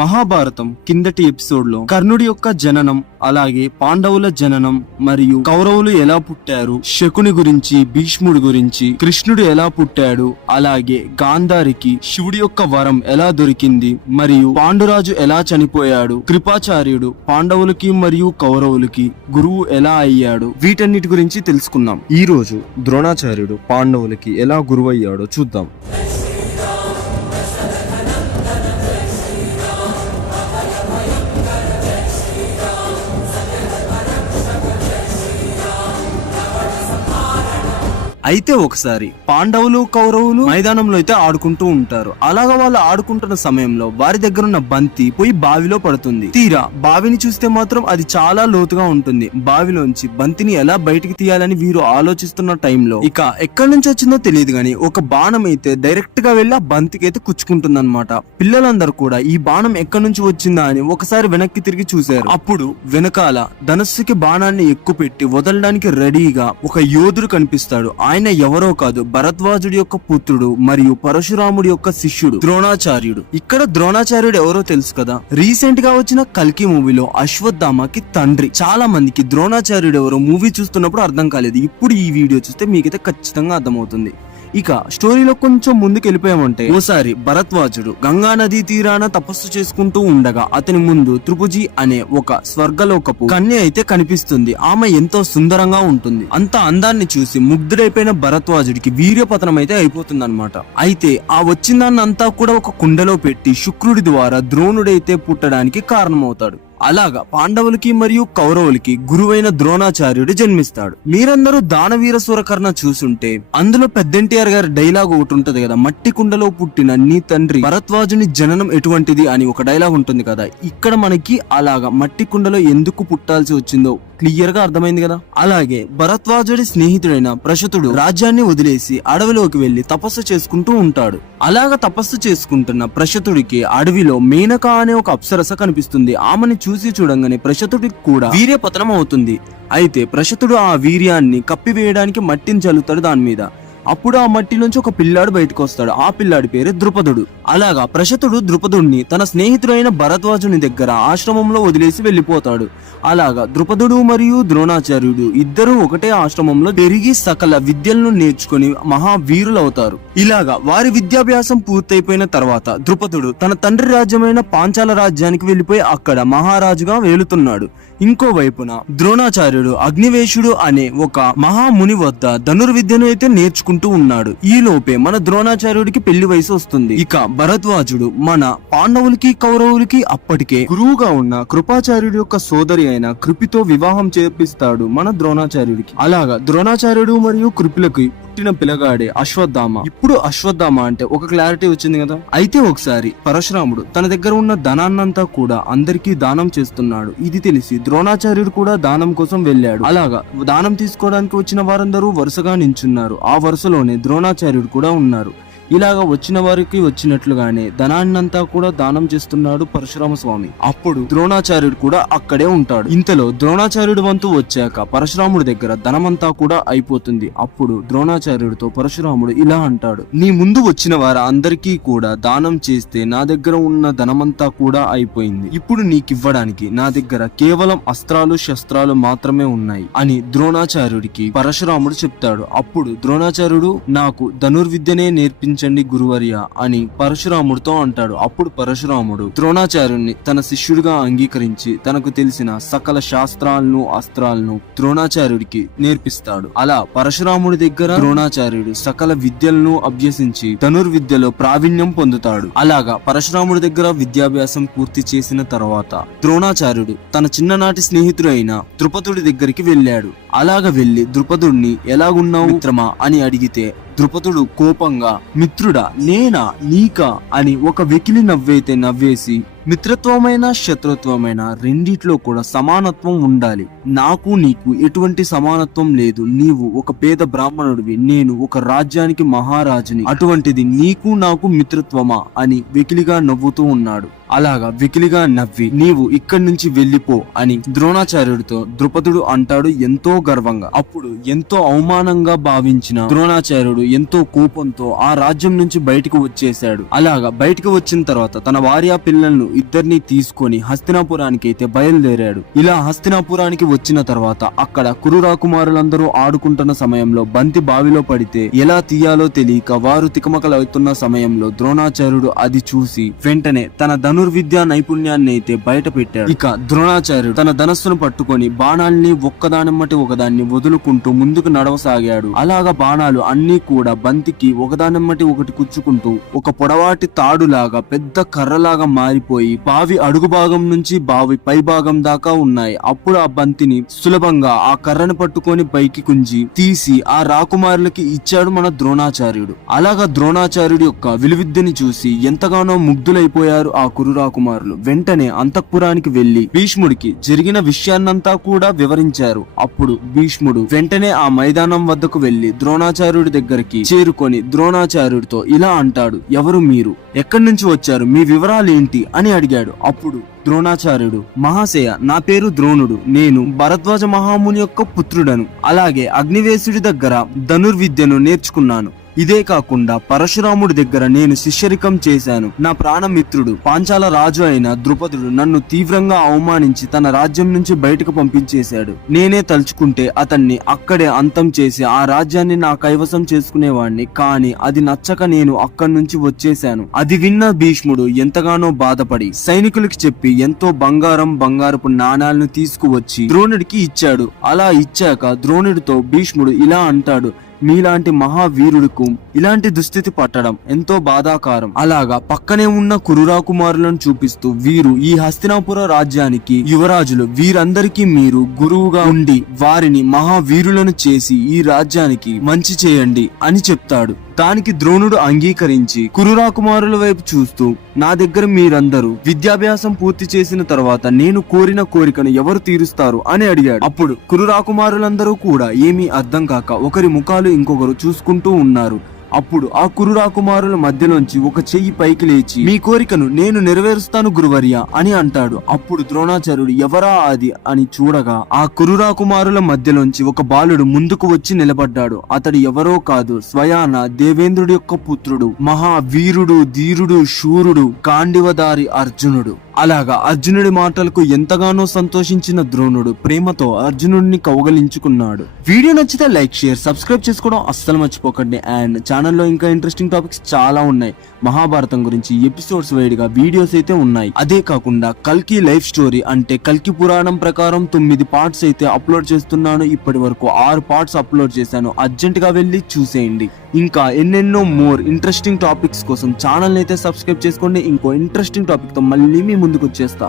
మహాభారతం కిందటి ఎపిసోడ్ లో కర్ణుడి యొక్క జననం, అలాగే పాండవుల జననం మరియు కౌరవులు ఎలా పుట్టారు, శకుని గురించి, భీష్ముడి గురించి, కృష్ణుడు ఎలా పుట్టాడు, అలాగే గాంధారికి శివుడి యొక్క వరం ఎలా దొరికింది, మరియు పాండురాజు ఎలా చనిపోయాడు, కృపాచార్యుడు పాండవులకి మరియు కౌరవులకి గురువు ఎలా అయ్యాడు, వీటన్నిటి గురించి తెలుసుకున్నాం. ఈ రోజు ద్రోణాచార్యుడు పాండవులకి ఎలా గురువు అయ్యాడో చూద్దాం. అయితే ఒకసారి పాండవులు కౌరవులు మైదానంలో అయితే ఆడుకుంటూ ఉంటారు. అలాగా వాళ్ళు ఆడుకుంటున్న సమయంలో వారి దగ్గర ఉన్న బంతి పోయి బావిలో పడుతుంది. తీరా బావిని చూస్తే మాత్రం అది చాలా లోతుగా ఉంటుంది. బావిలోంచి బంతిని ఎలా బయటికి తీయాలని వీరు ఆలోచిస్తున్న టైంలో ఇక ఎక్కడి నుంచి వచ్చిందో తెలియదు గాని ఒక బాణం అయితే డైరెక్ట్ గా వెళ్లి ఆ బంతికి అయితే కుచ్చుకుంటుంది అనమాట. పిల్లలందరూ కూడా ఈ బాణం ఎక్కడి నుంచి వచ్చిందా అని ఒకసారి వెనక్కి తిరిగి చూశారు. అప్పుడు వెనకాల ధనస్సుకి బాణాన్ని ఎక్కుపెట్టి వదలడానికి రెడీగా ఒక యోధుడు కనిపిస్తాడు. ఆయన ఎవరో కాదు, భరద్వాజుడి యొక్క పుత్రుడు మరియు పరశురాముడి యొక్క శిష్యుడు ద్రోణాచార్యుడు. ఇక్కడ ద్రోణాచార్యుడు ఎవరో తెలుసు కదా, రీసెంట్ గా వచ్చిన కల్కి మూవీలో అశ్వత్థామకి తండ్రి. చాలా మందికి ద్రోణాచార్యుడు ఎవరో మూవీ చూస్తున్నప్పుడు అర్థం కాలేదు. ఇప్పుడు ఈ వీడియో చూస్తే మీకైతే ఖచ్చితంగా అర్థమవుతుంది. ఇక స్టోరీలో కొంచెం ముందుకు వెళ్ళిపోయామంటే, ఓసారి భరద్వాజుడు గంగా నదీ తీరాన తపస్సు చేసుకుంటూ ఉండగా అతని ముందు త్రిపుజి అనే ఒక స్వర్గలోకపు కన్య అయితే కనిపిస్తుంది. ఆమె ఎంతో సుందరంగా ఉంటుంది. అంత అందాన్ని చూసి ముగ్ధుడైపోయిన భరద్వాజుడికి వీర్యపతనం అయితే అయిపోతుంది అనమాట. అయితే ఆ వచ్చిందాన్ని అంతా కూడా ఒక కుండలో పెట్టి శుక్రుడి ద్వారా ద్రోణుడైతే పుట్టడానికి కారణమవుతాడు. అలాగా పాండవులకి మరియు కౌరవులకి గురువైన ద్రోణాచార్యుడు జన్మిస్తాడు. మీరందరూ దానవీర సూరకర్ణ చూసుంటే అందులో పెద్దంటిఆర్ గారి డైలాగ్ ఒకటి ఉంటది కదా, మట్టి కుండలో పుట్టిన నీ తండ్రి భరద్వాజుని జననం ఎటువంటిది అని ఒక డైలాగ్ ఉంటుంది కదా. ఇక్కడ మనకి అలాగా మట్టి కుండలో ఎందుకు పుట్టాల్సి వచ్చిందో క్లియర్ గా అర్థమైంది కదా. అలాగే భరద్వాజుడి స్నేహితుడైన ప్రశతుడు రాజ్యాన్ని వదిలేసి అడవిలోకి వెళ్లి తపస్సు చేసుకుంటూ ఉంటాడు. అలాగా తపస్సు చేసుకుంటున్న ప్రశతుడికి అడవిలో మేనక అనే ఒక అప్సరస కనిపిస్తుంది. ఆమెను చూసి చూడంగానే ప్రశతుడికి కూడా వీర్యపతనం అవుతుంది. అయితే ప్రశతుడు ఆ వీర్యాన్ని కప్పివేయడానికి మట్టిని చల్లుతాడు దాని మీద. అప్పుడు ఆ మట్టి నుంచి ఒక పిల్లాడు బయటకు వస్తాడు. ఆ పిల్లాడి పేరు ద్రుపదుడు. అలాగా ప్రశతుడు ద్రుపదుడిని తన స్నేహితుడైన భరద్వాజుని దగ్గర ఆశ్రమంలో వదిలేసి వెళ్లిపోతాడు. అలాగా ద్రుపదుడు మరియు ద్రోణాచార్యుడు ఇద్దరు ఒకటే ఆశ్రమంలో పెరిగి సకల విద్యలను నేర్చుకుని మహావీరులవుతారు. ఇలాగా వారి విద్యాభ్యాసం పూర్తయిపోయిన తర్వాత ద్రుపదుడు తన తండ్రి రాజ్యమైన పాంచాల రాజ్యానికి వెళ్లిపోయి అక్కడ మహారాజుగా వేలుతున్నాడు. ఇంకోవైపున ద్రోణాచార్యుడు అగ్నివేశుడు అనే ఒక మహాముని వద్ద ధనుర్విద్యను అయితే నేర్చుకుంటూ ఉన్నాడు. ఈ లోపే మన ద్రోణాచార్యుడికి పెళ్లి వయసు వస్తుంది. ఇక భరద్వాజుడు మన పాండవులకి కౌరవులకి అప్పటికే గురువుగా ఉన్న కృపాచార్యుడి యొక్క సోదరి అయిన కృపితో వివాహం చేపిస్తాడు మన ద్రోణాచార్యుడికి. అలాగా ద్రోణాచార్యుడు మరియు కృపులకి పుట్టిన పిల్లగాడే అశ్వత్థామ. ఇప్పుడు అశ్వత్థామ అంటే ఒక క్లారిటీ వచ్చింది కదా. అయితే ఒకసారి పరశురాముడు తన దగ్గర ఉన్న ధనాన్నంతా కూడా అందరికీ దానం చేస్తున్నాడు. ఇది తెలిసి ద్రోణాచార్యుడు కూడా దానం కోసం వెళ్ళాడు. అలాగా దానం తీసుకోవడానికి వచ్చిన వారందరూ వరుసగా నించున్నారు. ఆ వరుసలోనే ద్రోణాచార్యుడు కూడా ఉన్నారు. ఇలాగా వచ్చిన వారికి వచ్చినట్లుగానే ధనాన్నంతా కూడా దానం చేస్తున్నాడు పరశురామ స్వామి. అప్పుడు ద్రోణాచార్యుడు కూడా అక్కడే ఉంటాడు. ఇంతలో ద్రోణాచార్యుడు వంతు వచ్చాక పరశురాముడి దగ్గర ధనమంతా కూడా అయిపోతుంది. అప్పుడు ద్రోణాచార్యుడితో పరశురాముడు ఇలా అంటాడు, నీ ముందు వచ్చిన వారు అందరికీ కూడా దానం చేస్తే నా దగ్గర ఉన్న ధనమంతా కూడా అయిపోయింది. ఇప్పుడు నీకివ్వడానికి నా దగ్గర కేవలం అస్త్రాలు శస్త్రాలు మాత్రమే ఉన్నాయి అని ద్రోణాచార్యుడికి పరశురాముడు చెప్తాడు. అప్పుడు ద్రోణాచార్యుడు నాకు ధనుర్విద్యనే నేర్పించండి గురువర్య అని పరశురాముడితో అంటాడు. అప్పుడు పరశురాముడు ద్రోణాచార్యుడిని తన శిష్యుడిగా అంగీకరించి తనకు తెలిసిన సకల శాస్త్రాలను అస్త్రాలను ద్రోణాచార్యుడికి నేర్పిస్తాడు. అలా పరశురాముడి దగ్గర ద్రోణాచార్యుడు సకల విద్యలను అభ్యసించి ధనుర్విద్యలో ప్రావీణ్యం పొందుతాడు. అలాగా పరశురాముడి దగ్గర విద్యాభ్యాసం పూర్తి చేసిన తర్వాత ద్రోణాచార్యుడు తన చిన్ననాటి స్నేహితుడు అయిన ద్రుపదుడి దగ్గరికి వెళ్ళాడు. అలాగా వెళ్లి ద్రుపదుడిని ఎలాగున్నావు మిత్రమా అని అడిగితే ద్రుపదుడు కోపంగా, మిత్రుడా నేనా నీకా అని ఒక వెకిలి నవ్వైతే నవ్వేసి, మిత్రత్వమైన శత్రుత్వమైన రెండిట్లో కూడా సమానత్వం ఉండాలి. నాకు నీకు ఎటువంటి సమానత్వం లేదు. నీవు ఒక పేద బ్రాహ్మణుడివి, నేను ఒక రాజ్యానికి మహారాజుని. అటువంటిది నీకు నాకు మిత్రత్వమా అని వెకిలిగా నవ్వుతూ ఉన్నాడు. అలాగా వెకిలిగా నవ్వి, నీవు ఇక్కడి నుంచి వెళ్లిపో అని ద్రోణాచార్యుడితో ద్రుపదుడు అంటాడు ఎంతో గర్వంగా. అప్పుడు ఎంతో అవమానంగా భావించిన ద్రోణాచార్యుడు ఎంతో కోపంతో ఆ రాజ్యం నుంచి బయటకు వచ్చేశాడు. అలాగా బయటకు వచ్చిన తర్వాత తన భార్య పిల్లలను ఇద్దరిని తీసుకొని హస్తినాపురానికి అయితే బయలుదేరాడు. ఇలా హస్తినాపురానికి వచ్చిన తర్వాత అక్కడ కురు రాకుమారులందరూ ఆడుకుంటున్న సమయంలో బంతి బావిలో పడితే ఎలా తీయాలో తెలియక వారు తికమకలవుతున్న సమయంలో ద్రోణాచార్యుడు అది చూసి వెంటనే తన ధనుర్విద్యా నైపుణ్యాన్ని అయితే బయట పెట్టాడు. ఇక ద్రోణాచార్యుడు తన ధనస్సును పట్టుకొని బాణాల్ని ఒక్కదానిమ్మటి ఒకదాన్ని వదులుకుంటూ ముందుకు నడవసాగాడు. అలాగా బాణాలు అన్ని కూడా బంతికి ఒకదానిమ్మటి ఒకటి కుచ్చుకుంటూ ఒక పొడవాటి తాడులాగా పెద్ద కర్రలాగా మారిపోయి బావి అడుగు భాగం నుంచి బావి పై భాగం దాకా ఉన్నాయి. అప్పుడు ఆ బంతిని సులభంగా ఆ కర్రను పట్టుకొని పైకి కుంజి తీసి ఆ రాకుమారులకి ఇచ్చాడు మన ద్రోణాచార్యుడు. అలాగా ద్రోణాచార్యుడి యొక్క విలువిద్యని చూసి ఎంతగానో ముగ్ధులైపోయారు ఆ కురు రాకుమారులు. వెంటనే అంతఃపురానికి వెళ్లి భీష్ముడికి జరిగిన విషయాన్నంతా కూడా వివరించారు. అప్పుడు భీష్ముడు వెంటనే ఆ మైదానం వద్దకు వెళ్లి ద్రోణాచార్యుడి దగ్గరికి చేరుకొని ద్రోణాచార్యుడితో ఇలా అంటాడు, ఎవరు మీరు, ఎక్కడి నుంచి వచ్చారు, మీ వివరాలు ఏంటి అని అడిగాడు. అప్పుడు ద్రోణాచార్యుడు, మహాశయ, నా పేరు ద్రోణుడు, నేను భరద్వాజ మహాముని యొక్క పుత్రుడను. అలాగే అగ్నివేశుడి దగ్గర ధనుర్విద్యను నేర్చుకున్నాను. ఇదే కాకుండా పరశురాముడి దగ్గర నేను శిష్యరికం చేశాను. నా ప్రాణమిత్రుడు పాంచాల రాజు అయిన ద్రుపదుడు నన్ను తీవ్రంగా అవమానించి తన రాజ్యం నుంచి బయటకు పంపించేశాడు. నేనే తలుచుకుంటే అతన్ని అక్కడే అంతం చేసి ఆ రాజ్యాన్ని నా కైవసం చేసుకునేవాణ్ణి. కానీ అది నచ్చక నేను అక్కడి నుంచి వచ్చేశాను. అది విన్న భీష్ముడు ఎంతగానో బాధపడి సైనికులకి చెప్పి ఎంతో బంగారపు నాణాలను తీసుకువచ్చి ద్రోణుడికి ఇచ్చాడు. అలా ఇచ్చాక ద్రోణుడితో భీష్ముడు ఇలా అంటాడు, మీలాంటి మహావీరుడికు ఇలాంటి దుస్థితి పట్టడం ఎంతో బాధాకరం. అలాగా పక్కనే ఉన్న కురురాకుమారులను చూపిస్తూ, వీరు ఈ హస్తినాపుర రాజ్యానికి యువరాజులు, వీరందరికీ మీరు గురువుగా ఉండి వారిని మహావీరులను చేసి ఈ రాజ్యానికి మంచి చేయండి అని చెప్తాడు. దానికి ద్రోణుడు అంగీకరించి కురురాకుమారుల వైపు చూస్తూ, నా దగ్గర మీరందరూ విద్యాభ్యాసం పూర్తి చేసిన తర్వాత నేను కోరిన కోరికను ఎవరు తీరుస్తారు అని అడిగాడు. అప్పుడు కురురాకుమారులందరూ కూడా ఏమీ అర్థం కాక ఒకరి ముఖాలు ఇంకొకరు చూసుకుంటూ ఉన్నారు. అప్పుడు ఆ కురు రాకుమారుల మధ్యలోంచి ఒక చెయ్యి పైకి లేచి, మీ కోరికను నేను నెరవేరుస్తాను గురువర్య అని అంటాడు. అప్పుడు ద్రోణాచార్యుడు ఎవరా అది అని చూడగా ఆ కురు రాకుమారుల మధ్యలోంచి ఒక బాలుడు ముందుకు వచ్చి నిలబడ్డాడు. అతడు ఎవరో కాదు, స్వయాన దేవేంద్రుడి యొక్క పుత్రుడు, మహావీరుడు, ధీరుడు, శూరుడు, గాండివదారి అర్జునుడు. అలాగా అర్జునుడి మాటలకు ఎంతగానో సంతోషించిన ద్రోణుడు ప్రేమతో అర్జునుడిని కౌగలించుకున్నాడు. వీడియో నచ్చితే లైక్, షేర్, సబ్స్క్రైబ్ చేసుకోవడం అస్సలు మర్చిపోకండి. అండ్ ఛానల్లో ఇంకా ఇంట్రెస్టింగ్ టాపిక్స్ చాలా ఉన్నాయి. మహాభారతం గురించి ఎపిసోడ్స్ వైడ్ గా వీడియోస్ అయితే ఉన్నాయి. అదే కాకుండా కల్కి లైఫ్ స్టోరీ అంటే కల్కి పురాణం ప్రకారం 9 పార్ట్స్ అయితే అప్లోడ్ చేస్తున్నాను. ఇప్పటి వరకు 6 పార్ట్స్ అప్లోడ్ చేశాను. అర్జెంట్ గా వెళ్ళి చూసేయండి. ఇంకా ఎన్నెన్నో మోర్ ఇంట్రెస్టింగ్ టాపిక్స్ కోసం ఛానల్ అయితే సబ్స్క్రైబ్ చేసుకోండి. ఇంకో ఇంట్రెస్టింగ్ టాపిక్ తో మళ్ళీ మీ ముందుకు వచ్చేస్తా.